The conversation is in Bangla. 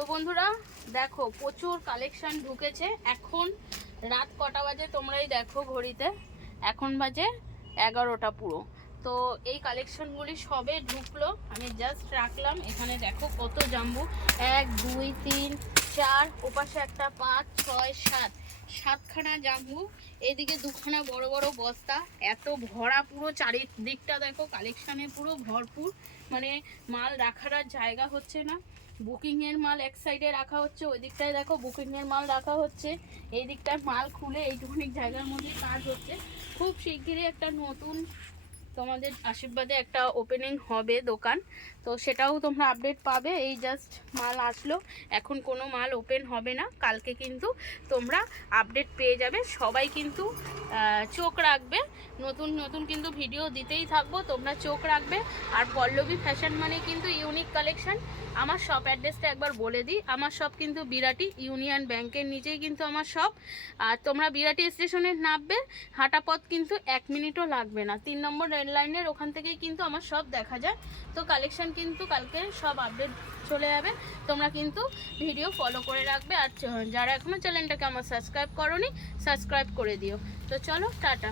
তো বন্ধুরা, দেখো প্রচুর কালেকশন ঢুকেছে। এখন রাত কটা বাজে তোমরাই দেখো ঘড়িতে। এখন বাজে এগারোটা পুরো। তো এই কালেকশনগুলি সবে ঢুকলো। আমি জাস্ট রাখলাম। এখানে দেখো কত জাম্বু। এক, দুই, তিন, চার, ওপাশে একটা পাঁচ, ছয়, সাত। সাতখানা জাম্বু। এদিকে দুখানা বড় বড় বস্তা। এত ভরা পুরো চারিদিকটা দেখো। কালেকশানে পুরো ভরপুর। মানে মাল রাখার জায়গা হচ্ছে না। বুকিংয়ের মাল এক সাইডে রাখা হচ্ছে, ওই দিকটায় দেখো বুকিংয়ের মাল রাখা হচ্ছে। এই দিকটায় মাল খুলে এইটুকুনি জায়গার মধ্যে কাজ হচ্ছে। খুব শিগগিরই একটা নতুন তোমাদের আশীর্বাদে একটা ওপেনিং হবে দোকান। তো সেটাও তোমরা আপডেট পাবে। এই জাস্ট মাল আসলো। এখন কোনো মাল ওপেন হবে না। কালকে কিন্তু তোমরা আপডেট পেয়ে যাবে। সবাই কিন্তু চোখ রাখবে। নতুন নতুন কিন্তু ভিডিও দিতেই থাকব। তোমরা চোখ রাখবে। আর পল্লবী ফ্যাশন মানে কিন্তু ইউনিক কালেকশন আমার শপ অ্যাড্রেসটা একবার বলে দিই। আমার শপ কিন্তু বিরাটি ইউনিয়ন ব্যাংকের নিচেই কিন্তু আমার শপ আর তোমরা বিরাটি স্টেশনে নামবে। হাঁটা পথ কিন্তু এক মিনিটও লাগবে না। তিন নম্বর রেল লাইনের ওখান থেকেই কিন্তু আমার সব দেখা যায়। তো কালেকশান কিন্তু কালকে সব আপডেট চলে যাবে। তোমরা কিন্তু ভিডিও ফলো করে রাখবে। আর যারা এখনও চ্যানেলটাকে আমার সাবস্ক্রাইব করনি সাবস্ক্রাইব করে দিও। তো চলো, টাটা।